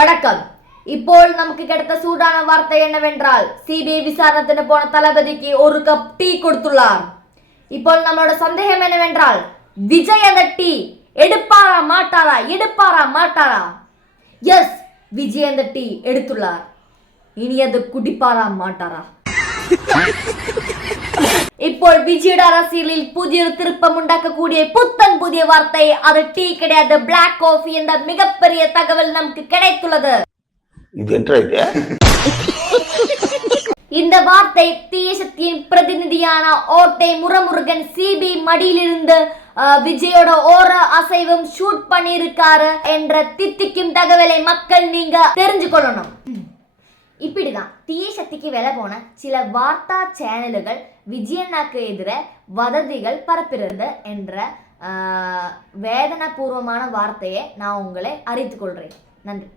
வணக்கம். இப்போ நமக்கு கிடைத்த சூடான வார்த்தை என்னவென்றால், சிபிஐ விசாரணை போன தளபதிக்கு ஒரு கப் டீ கொடுத்துள்ளார். இப்போ நம்மளோட சந்தேகம் என்னவென்றால், விஜய் அந்த டீ எடுப்பாரா மாட்டாரா? எஸ், விஜய் அந்த டீ எடுத்துள்ளார். இனி அது குடிப்பாரா மாட்டாரா? ഇപ്പോൾ വിജയുടെ அரசியலில் புதிய திருப்பம் உண்டாக்கக்கூடிய புத்தன் புதிய வார்த்தை, அது டீ கிடையாது, பிளாக் காஃபி என்ற மிகப்பெரிய தகவல் நமக்கு கிடைத்துள்ளது. இந்த வார்த்தை தீய சக்தியின் பிரதிநிதியான ஓட்டை முரமுருகன் சிபி மடியிலிருந்து விஜயோட ஓர அசைவும் ஷூட் பண்ணியிருக்காரு என்ற தித்திக்கும் தகவலை மக்கள் நீங்க தெரிஞ்சு கொள்ளணும். இப்படிதான் தீய சக்திக்கு விலை போன சில வார்த்தா சேனல்கள் விஜயண்ணாக்கு எதிர வதந்திகள் பரப்புகிறது என்ற வேதனாபூர்வமான வார்த்தையை நான் உங்களை அறிவித்துக் கொள்கிறேன். நன்றி.